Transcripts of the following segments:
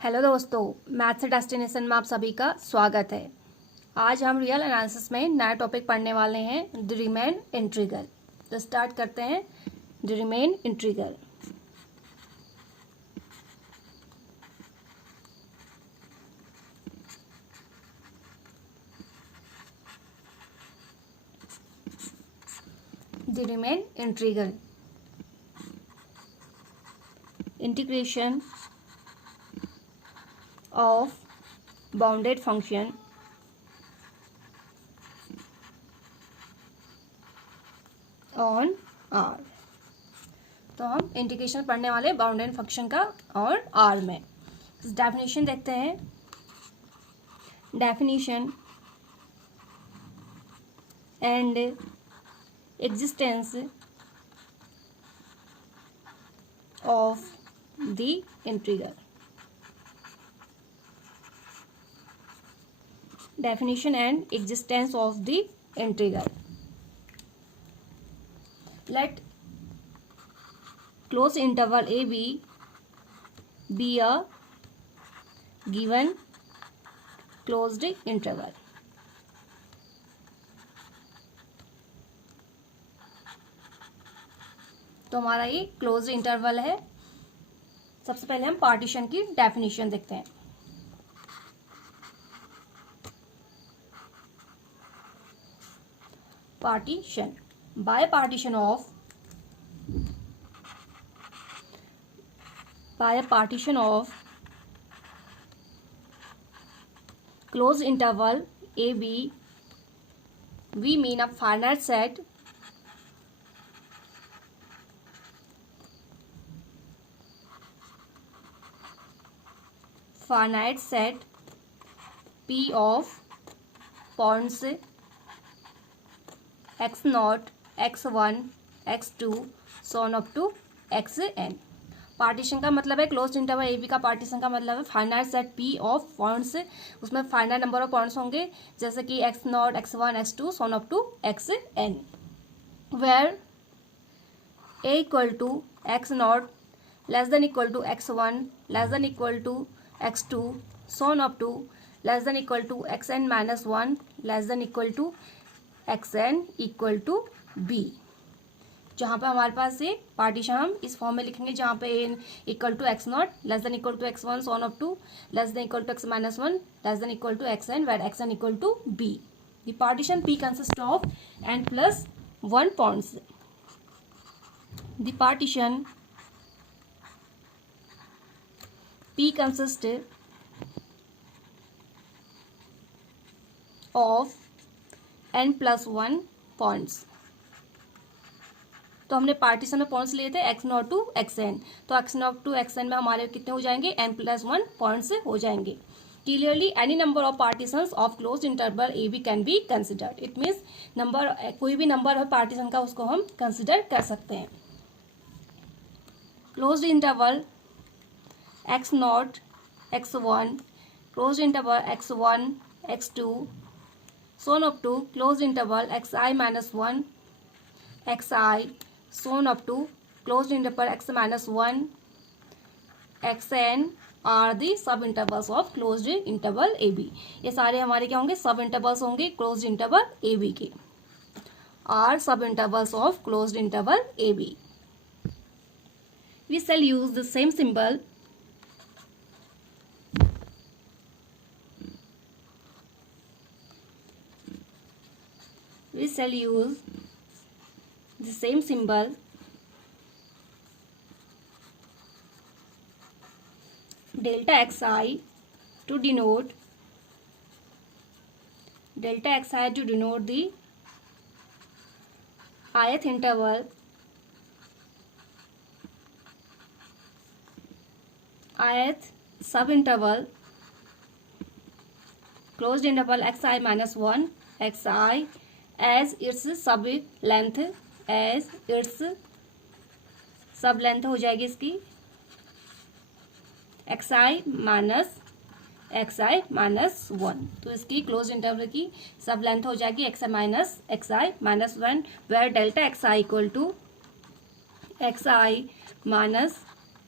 Hello दोस्तों, maths destination में आप सभी का स्वागत है। आज हम रियल एनालिसिस में नया टॉपिक पढ़ने वाले हैं, द रीमेन इंटीग्रल। तो स्टार्ट करते हैं। The Riemann integral. The Riemann integral, integration of bounded function on R. तो हम इंटीग्रेशन पढ़ने वाले बाउंडेड फंक्शन का और आर में। डेफिनेशन देखते हैं। Definition and existence of the integral। Definition and existence of the integral। Let closed interval a be a given closed interval। तो हमारा ये क्लोज्ड इंटरवल है। सबसे पहले हम पार्टीशन की डेफिनेशन देखते हैं। Partition by partition of closed interval A B we mean a finite set finite set P of points x0, x1, x2 so on up to xn। Partition का मतलब है क्लोज्ड इंटरवल ए बी का partition का मतलब है finite set P of points. उसमें finite number of points होंगे, जैसे कि x0, x1, x2 so on up to xn, where a equal to x0 less than equal to x1 less than equal to x2 so on up to less than equal to xn minus 1 less than equal to xn equal to b। जहाँ पे हमारे पास ये partition हम इस form में लिखेंगे, जहाँ पे n equal to x0 less than equal to x1 so on up to less than equal to x minus 1 less than equal to xn where xn equal to b। The partition P consists of n plus 1 points। The partition P consists of n plus 1 points। तो हमने partition में points लिए थे x0 to xn, तो x0 to xn में हमारे कितने हो जाएंगे, n plus 1 पॉइंट्स हो जाएंगे। Clearly any number of partitions of closed interval A B can be considered. It means number, कोई भी नंबर है पार्टीशन का, उसको हम कंसिडर कर सकते हैं। Closed interval x0, x1, closed interval x1, x2 so on up to closed interval xi minus 1, xi so on up to closed interval x minus 1, xn are the subintervals of closed interval A B. ये सारे हमारे क्या होंगे, subintervals होंगे closed interval A B के। Are subintervals of closed interval A B. We shall use the same symbol delta xi to denote the ith interval subinterval closed interval xi minus 1 xi as its sub length हो जाएगी इसकी xi minus 1। तो इसकी close interval की सब length हो जाएगी xi minus 1 where delta xi equal to xi minus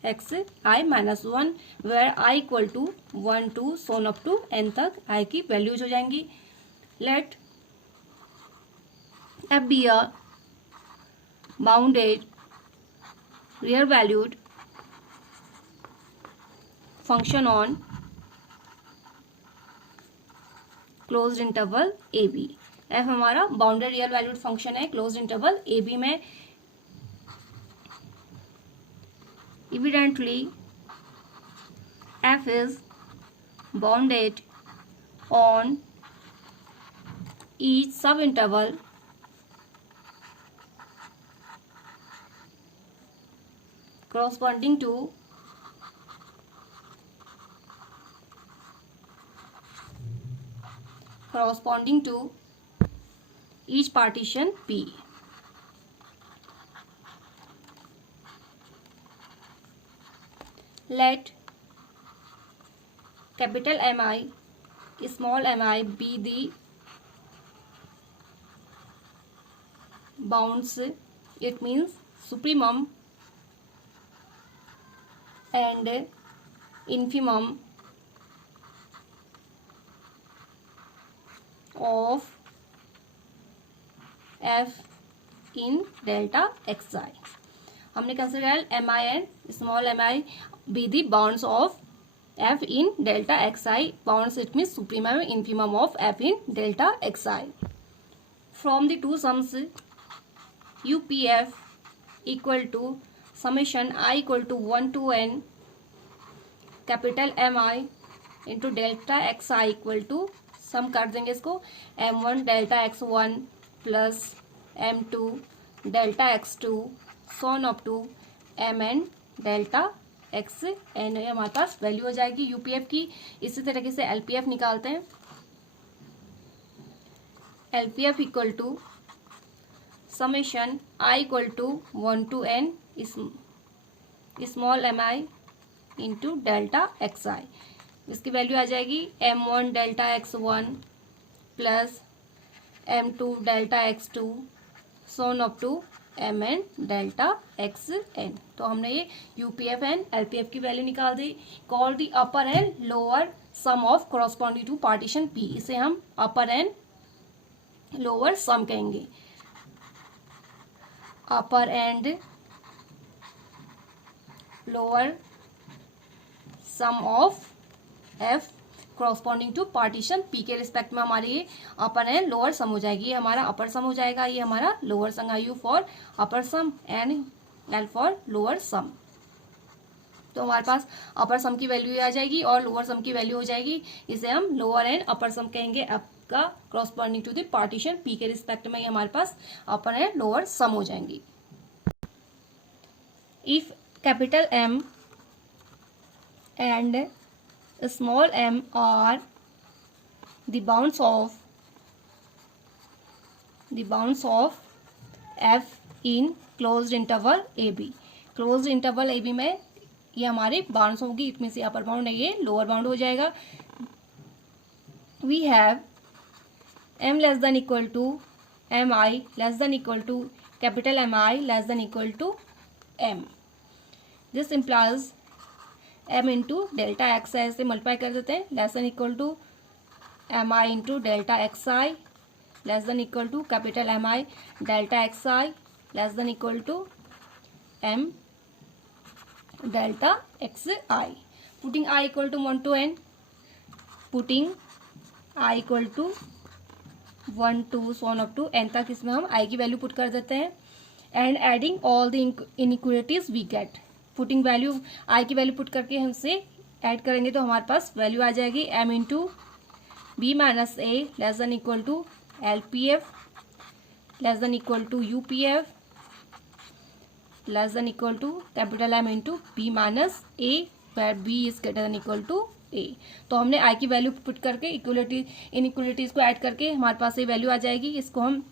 x i minus one, where i equal to 1 2 so on up to n तक आई की वैल्यूज हो जाएंगी. Let f be a bounded real valued function on closed interval A B. F हमारा bounded real valued function है closed interval A B में. Evidently, f is bounded on each subinterval corresponding to each partition P. Let capital Mi, small mi be the bounds, it means supremum and infimum of f in delta xi. हमने consider mi and small mi be the bounds of f in delta xi. Bounds, it means supremum and infimum of f in delta xi. From the two sums UPF equal to summation I equal to 1 to n capital Mi into delta xi equal to, sum कर देंगे इसको, m1 delta x1 plus m2 delta x2 so on up to mn delta x n. हमारे पास value हो जाएगी UPF की. इसी तरीके से एलपीएफ निकालते हैं. LPF equal to summation I equal to 1 to n small M I into delta X I. इसकी वैल्यू आ जाएगी m1 delta x1 plus m2 delta x2 so on up to mn delta x N. तो हमने ये UPF and LPF की value निकाल दी. Call the upper and lower sum of corresponding to partition P. इसे हम अपर एंड लोअर सम कहेंगे. Upper and lower sum of f corresponding to partition P के रिस्पेक्ट में हमारी ये अपर एंड लोअर सम हो जाएगी. ये हमारा अपर सम हो जाएगा, ये हमारा lower sum. U for upper sum and L for lower sum. तो हमारे पास अपर सम की वैल्यू आ जाएगी और लोअर सम की वैल्यू हो जाएगी. इसे हम लोअर एंड अपर सम कहेंगे आपका corresponding to the partition P के रिस्पेक्ट में. ये हमारे पास अपर एंड लोअर सम हो जाएंगी. If capital M and small m are the bounds of f in closed interval ab. closed interval ab में ये हमारे बाउंड्स होगी. इसमें से अपर बाउंड है, ये लोअर बाउंड हो जाएगा. we have m less than equal to mi less than equal to capital Mi less than equal to m. this implies m into delta X I से multiply कर देते हैं. Less than equal to M I into delta X I less than equal to capital M I delta X I less than equal to M delta X I. Putting I equal to 1 to n, putting I equal to 1 to so on up to n तक इसमें हम आई की value put कर देते हैं. And adding all the inequalities we get. Putting value I की value put करके हमसे ऐड करेंगे तो हमारे पास वैल्यू आ जाएगी m into B minus A less than equal to L P F less than equal to U P F less than equal to capital M into B minus A where B is greater than equal to A. तो हमने I की value put करके inequalities को add करके हमारे पास ये value आ जाएगी. इसको हम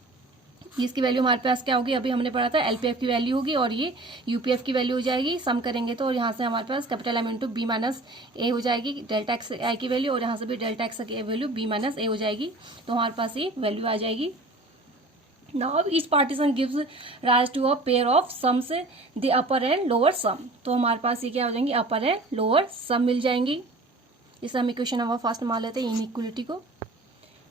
इसकी वैल्यू हमारे पास क्या होगी, अभी हमने पढ़ा था एलपीएफ की वैल्यू होगी और ये यूपीएफ की वैल्यू हो जाएगी. सम करेंगे तो यहाँ से हमारे पास capital M into B minus A हो जाएगी डेल्टा एक्स आई की वैल्यू और यहाँ से भी डेल्टा एक्स की वैल्यू बी माइनस ए हो जाएगी. तो हमारे पास ये वैल्यू आ जाएगी now each partition gives rise to a pair of sums the upper and lower sum. तो हमारे पास ये क्या हो जाएंगी, अपर एंड लोअर सम मिल जाएंगी। इसे हम इक्वेशन नंबर फर्स्ट मान लेते हैं इनइक्वलिटी को।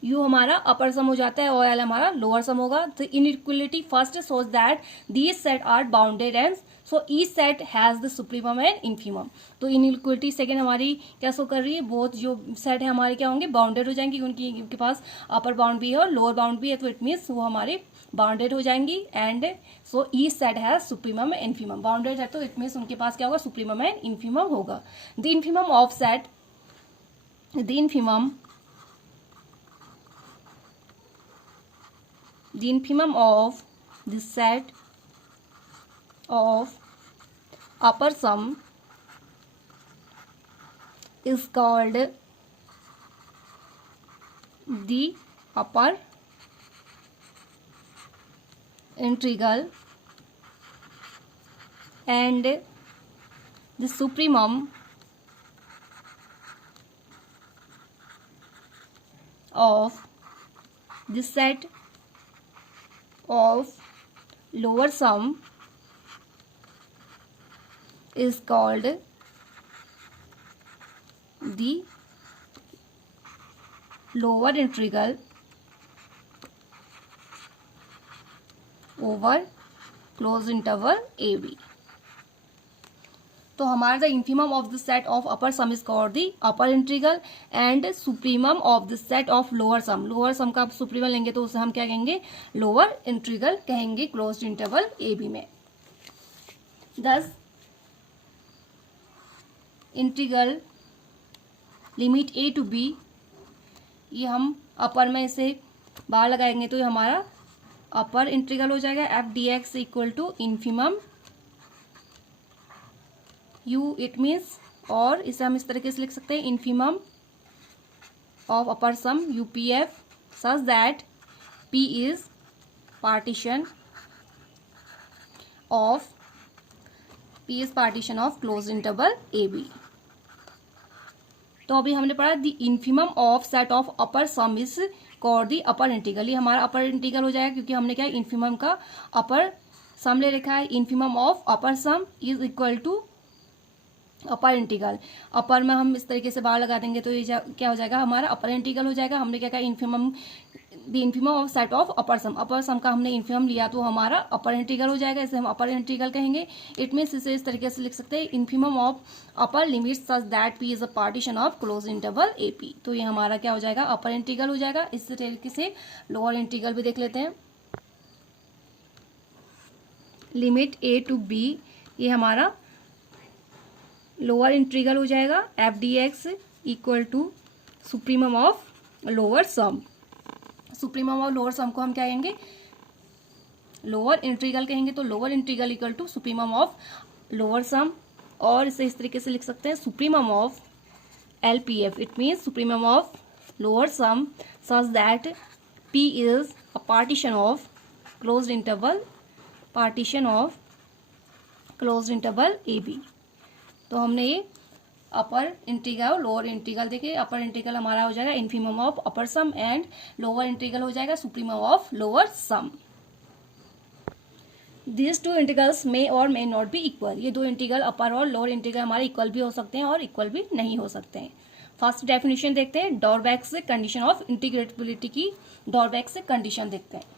यू हमारा अपर सम हो जाता है और एल हमारा लोअर सम होगा। तो inequality first shows that these set are bounded and so each set has the supremum and infimum. तो इनइक्वलिटी सेकंड हमारी क्या शो कर रही है, बोथ जो सेट है हमारे क्या होंगे, बाउंडेड हो जाएंगी, उनके पास अपर बाउंड भी है और लोअर बाउंड भी है। तो इट मीन्स वो हमारे बाउंडेड हो जाएंगी and so each set has supremum and infimum. Bounded है तो इट मीन्स उनके पास क्या होगा, सुप्रीमम एंड इन्फीमम होगा। The infimum of set, the infimum the infimum of the set of upper sum is called the upper integral and the supremum of the set of lower sum is called the lower integral over closed interval AB। तो हमारा the infimum of the set of upper sum is called the upper integral and supremum of the set of lower sum. Lower sum का supremum लेंगे तो उसे हम क्या कहेंगे, lower integral कहेंगे क्लोज्ड इंटरवल ए बी में। This integral limit A to B, ये हम अपर में इसे बाहर लगाएंगे तो ये हमारा अपर इंटीग्रल हो जाएगा f D x equal to infimum U, it means, और इसे हम इस तरीके से लिख सकते हैं infimum of upper sum U P f such that P is partition of close interval A B. तो अभी हमने पढ़ा the infimum of set of upper sum is called the upper integral. ये हमारा अपर इंटीग्रल हो जाएगा क्योंकि हमने क्या इन्फीमम का अपर सम ले रखा है। Infimum of upper sum is equal to upper integral. Upper में हम इस तरीके से बाहर लगा देंगे तो ये क्या हो जाएगा, हमारा अपर इंटीग्रल हो जाएगा। हमने क्या कहा, infimum the infimum of set of upper sum का हमने इन्फीमम लिया तो हमारा अपर इंटीग्रल हो जाएगा, इसे हम अपर इंटीग्रल कहेंगे। इट मीन्स इसे इस तरीके से लिख सकते हैं infimum of upper limit such that P is a partition of close interval A P. तो ये हमारा क्या हो जाएगा, अपर इंटीग्रल हो जाएगा। इस तरीके से लोअर इंटीग्रल भी देख लेते हैं। लिमिट ए टू बी, ये हमारा लोअर इंटीग्रल हो जाएगा f D x equal to supremum of lower sum. Supremum of lower sum को हम क्या कहेंगे, लोअर इंटीग्रल कहेंगे। तो lower integral equal to supremum of lower sum, और इसे इस तरीके से लिख सकते हैं supremum of L P F. It means supremum of lower sum such that P is a partition of closed interval A B. तो हमने ये अपर इंटीग्रल और लोअर इंटीग्रल देखे। अपर इंटीग्रल हमारा हो जाएगा infimum of upper sum and lower integral हो जाएगा supremum of lower sum. This two integrals may और मे नॉट बी इक्वल। ये दो इंटीग्रल अपर और लोअर इंटीग्रल हमारे इक्वल भी हो सकते हैं और इक्वल भी नहीं हो सकते हैं। फर्स्ट डेफिनेशन देखते हैं, डॉरबैक से कंडीशन ऑफ इंटीग्रेटेबिलिटी की डॉरबैक से कंडीशन देखते हैं।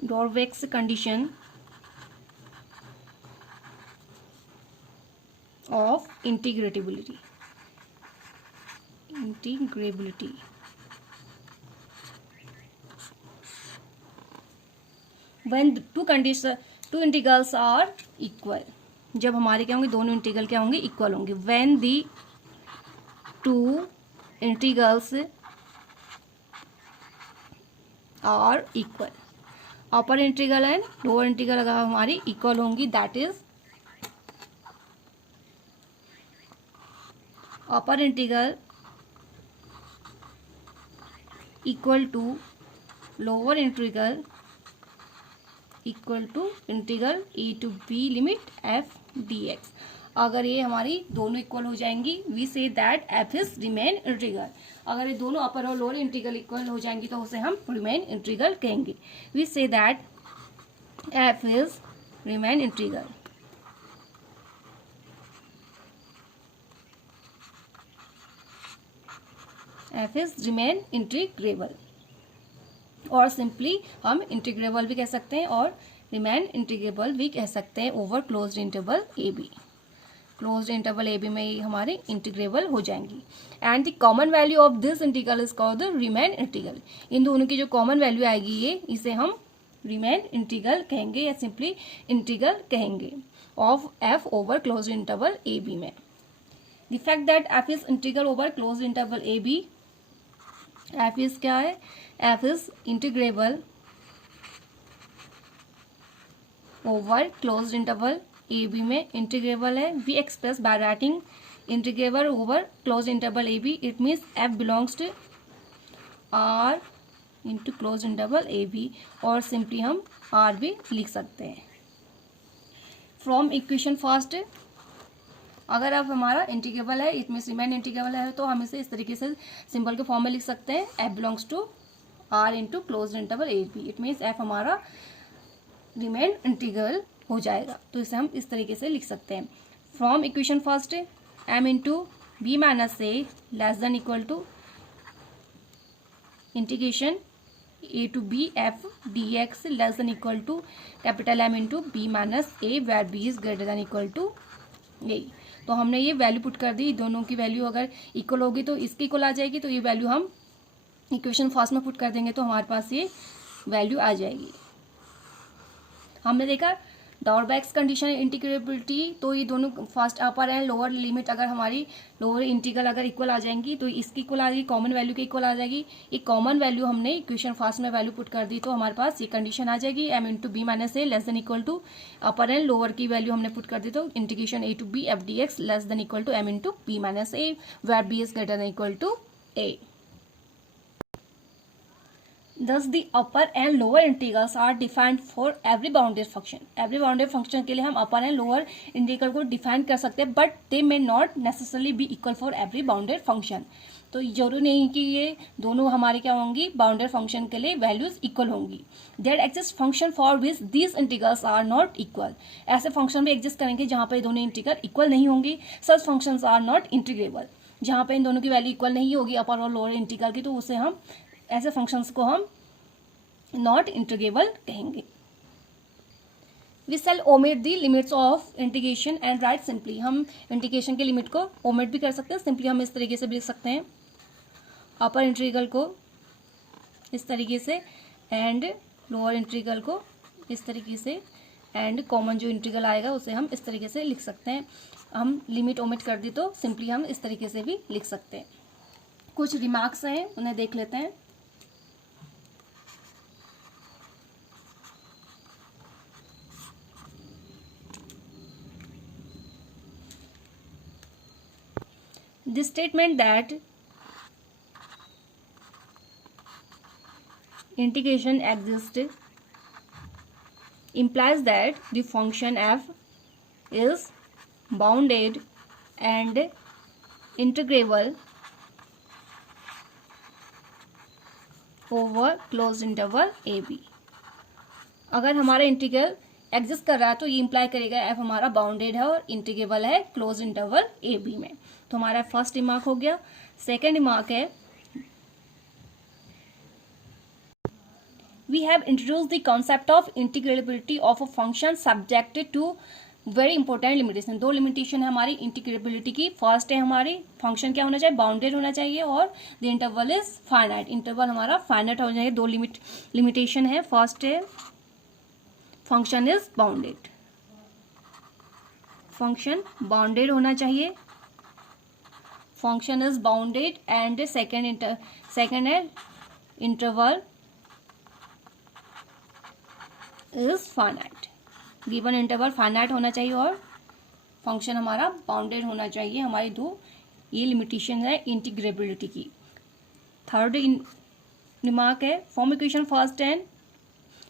Darboux's condition of integrability. When two integrals are equal, जब हमारे क्या होंगे, दोनों इंटीग्रल क्या होंगे, इक्वल होंगे। When the two integrals are equal, upper integral and lower integral अगर हमारी इक्वल होंगी, that is upper integral equal to lower integral equal to integral A to B limit f D x. अगर ये हमारी दोनों इक्वल हो जाएंगी we say that F is Riemann integral. अगर ये दोनों अपर और लोअर इंटीग्रल इक्वल हो जाएंगी तो उसे हम रिमेन इंटीग्रल कहेंगे। We say that F is Riemann integral. F is Riemann integrable, और सिंपली हम इंटीग्रेबल भी कह सकते हैं और रिमेन इंटीग्रेबल भी कह सकते हैं over closed interval A B. Closed interval A B में ही हमारे इंटीग्रेबल हो जाएंगी। And the common value of this integral is called the Riemann integral. इन दोनों की जो कॉमन वैल्यू आएगी ये, इसे हम रिमेन इंटीग्रल कहेंगे या सिंपली इंटीग्रल कहेंगे of F over closed interval A B में। The fact that F is integral over closed interval A B, F is क्या है, F is integrable over closed interval A B में integrable है। We express by writing integrable over closed interval A B, it means F belongs to R into closed interval A B, और simply हम R भी लिख सकते हैं। From equation first, अगर अब हमारा इंटीग्रेबल है इट मीन्स रिमेन इंटीग्रेबल है तो हम इसे इस तरीके से सिंबल के फॉर्म में लिख सकते हैं, f belongs to R into closed interval A B, it means f हमारा रिमेन इंटीग्रल हो जाएगा। तो इसे हम इस तरीके से लिख सकते हैं। From equation first, M into B minus A less than equal to integration A to B F D x less than equal to capital M into B minus A where B is greater than equal to A. तो हमने ये value put कर दी, दोनों की value अगर equal होगी तो इसकी इक्वल आ जाएगी, तो ये वैल्यू हम इक्वेशन फर्स्ट में पुट कर देंगे तो हमारे पास ये वैल्यू आ जाएगी। हमने देखा डॉरबैक्स कंडीशन इंटीग्रेबिलिटी, तो ये दोनों first upper and lower limit अगर हमारी लोअर इंटीग्रल अगर इक्वल आ जाएंगी तो इसकी इक्वल आ जाएगी, कॉमन वैल्यू की इक्वल आ जाएगी। एक कॉमन वैल्यू हमने इक्वेशन फर्स्ट में वैल्यू पुट कर दी तो हमारे पास ये कंडीशन आ जाएगी, M into B minus A less than equal to upper and lower की वैल्यू हमने पुट कर दी तो integration A to B F D x less than equal to M into B minus A where B is greater than equal to A. Thus the upper and lower integrals are defined for every bounded function. Every bounded function के लिए हम upper and lower integral को define कर सकते हैं, but they may not necessarily be equal for every bounded function. तो जरूरी नहीं कि ये दोनों हमारे क्या होंगी, बाउंडेड फंक्शन के लिए वैल्यूज इक्वल होंगी। There exist function for which these integrals are not equal. ऐसे फंक्शन भी एग्जिस्ट करेंगे जहाँ पे दोनों इंटीग्रल इक्वल नहीं होंगी। Such functions are not integrable. जहाँ पे इन दोनों की वैल्यू इक्वल नहीं होगी अपर और लोअर इंटीग्रल की, तो उसे हम ऐसे फंक्शंस को हम नॉट इंटीग्रेबल कहेंगे। We shall omit the limits of integration and write simply. हम इंटीग्रेशन की लिमिट को ओमिट भी कर सकते हैं, सिंपली हम इस तरीके से भी लिख सकते हैं, अपर इंटीग्रल को इस तरीके से एंड लोअर इंटीग्रल को इस तरीके से, एंड कॉमन जो इंटीग्रल आएगा उसे हम इस तरीके से लिख सकते हैं। हम लिमिट ओमिट कर दी तो सिंपली हम इस तरीके से भी लिख सकते हैं। कुछ रिमार्क्स हैं उन्हें देख लेते हैं। The statement that integration exists implies that the function f is bounded and integrable over closed interval ab। अगर हमारा इंटीग्रल एग्जिस्ट कर रहा है तो ये इंप्लाई करेगा एफ हमारा बाउंडेड है और इंटीग्रेबल है क्लोज इंटरवल ए बी में। तो हमारा फर्स्ट रिमार्क हो गया। सेकेंड रिमार्क है, we have introduced the concept of integrability of a function subjected to very important limitation. दो लिमिटेशन है हमारी इंटीग्रेबिलिटी की। फर्स्ट है हमारी फंक्शन क्या होना चाहिए, बाउंडेड होना चाहिए, और the interval is finite. Interval हमारा फाइनाइट होना चाहिए। दो लिमिटेशन है। फर्स्ट है function is bounded, function bounded होना चाहिए, function is bounded, and second है interval is finite. Given interval finite होना चाहिए और फंक्शन हमारा बाउंडेड होना चाहिए। हमारी दो ये लिमिटेशन है इंटीग्रेबिलिटी की। थर्ड रिमार्क है, from equation first and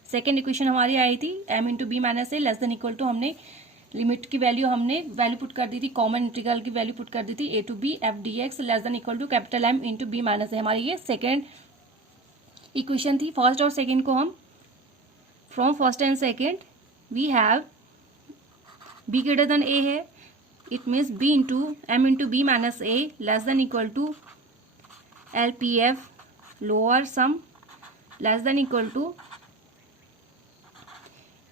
second equation हमारी आई थी M into B minus A less than equal to, हमने लिमिट की वैल्यू हमने वैल्यू पुट कर दी थी, कॉमन इंटीग्रल की वैल्यू पुट कर दी थी A to B F D x less than equal to capital M into B minus है। हमारी ये सेकेंड इक्वेशन थी। फर्स्ट और सेकेंड को हम from first and second we have B greater than A है, it means B into M into B minus A less than equal to L P F lower sum less than equal to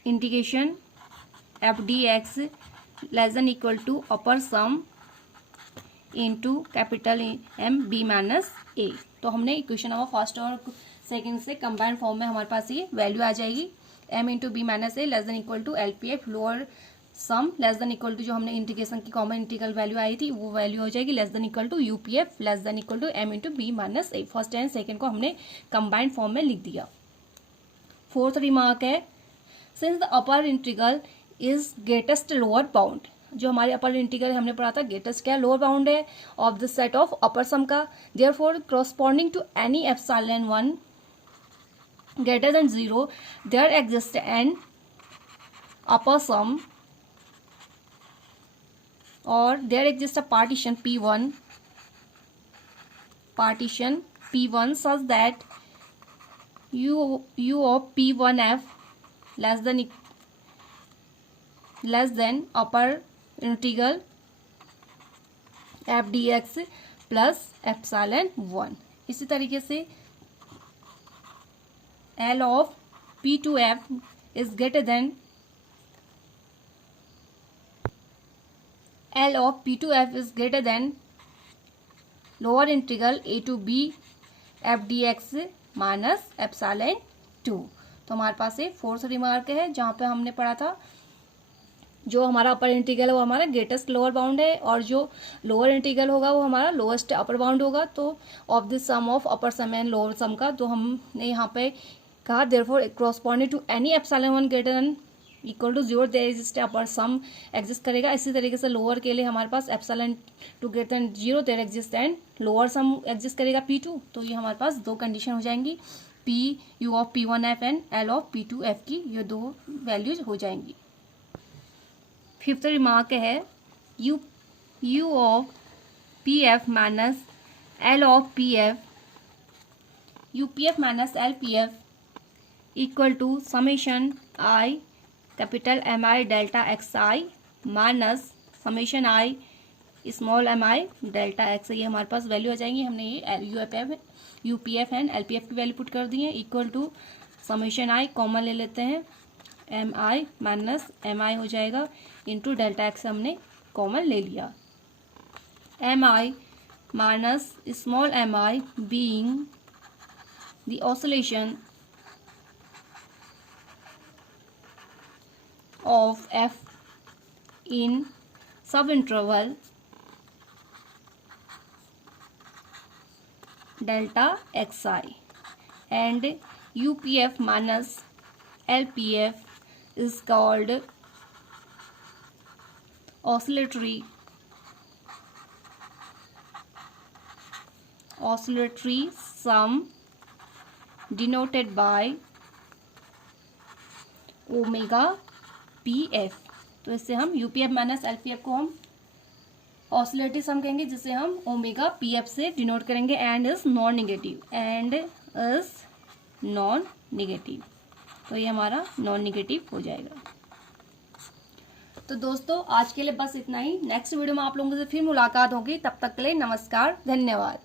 integration F D x less than equal to upper sum into capital M B minus A. तो हमने equation number first और second से combined form में हमारे पास ये value आ जाएगी, M into B minus A less than equal to L P F lower sum less than equal to जो हमने इंटीग्रेशन की कॉमन इंटीग्रल वैल्यू आई थी वो वैल्यू हो जाएगी less than equal to U P F less than equal to M into B minus A. First and second को हमने combined form में लिख दिया। फोर्थ रिमार्क है, since the upper integral is greatest lower bound, जो हमारे upper integral हमने पढ़ा था ग्रेटेस्ट क्या लोअर बाउंड है of the set of upper sum का, therefore corresponding to any epsilon 1 greater than 0 there exists an upper sum or there exists a partition P1 such that u of P1f less than upper integral f dx plus epsilon 1। इसी तरीके से L of P2f is greater than lower integral a to b f dx minus epsilon 2। तो हमारे पास ये fourth remark है जहाँ पे हमने पढ़ा था जो हमारा अपर इंटीग्रल है वो हमारा ग्रेटेस्ट लोअर बाउंड है और जो लोअर इंटीग्रल होगा वो हमारा लोएस्ट अपर बाउंड होगा। तो of the sum of upper sum and lower sum का तो हमने यहाँ पे कहा therefore corresponding to any epsilon 1 greater than equal to 0 there exist upper sum exist करेगा। इसी तरीके से लोअर के लिए हमारे पास epsilon 2 greater than 0 there exist and lower sum exist करेगा P2। तो ये हमारे पास दो कंडीशन हो जाएंगी, P U of P1f and L of P2f की ये दो वैल्यूज हो जाएंगी। फिफ्थ रिमार्क है, U of PF minus L of PF UPF minus LPF equal to summation I capital MI delta XI minus summation I small MI delta X। ये हमारे पास value आ जाएंगी। हमने ये UPF एंड LPF की value put कर दी है equal to summation I common ले लेते हैं MI माइनस MI हो जाएगा इंटू डेल्टा X हमने कॉमन ले लिया। MI minus small MI being the oscillation of f in subinterval delta xi and UPF minus LPF is called oscillatory sum denoted by omega PF। तो इससे हम UPF minus LPF को हम oscillatory सम कहेंगे जिसे हम ओमेगा PF से denote करेंगे एंड इज नॉन नेगेटिव। तो ये हमारा नॉन नेगेटिव हो जाएगा। तो दोस्तों आज के लिए बस इतना ही। नेक्स्ट वीडियो में आप लोगों से फिर मुलाकात होगी, तब तक के लिए नमस्कार, धन्यवाद।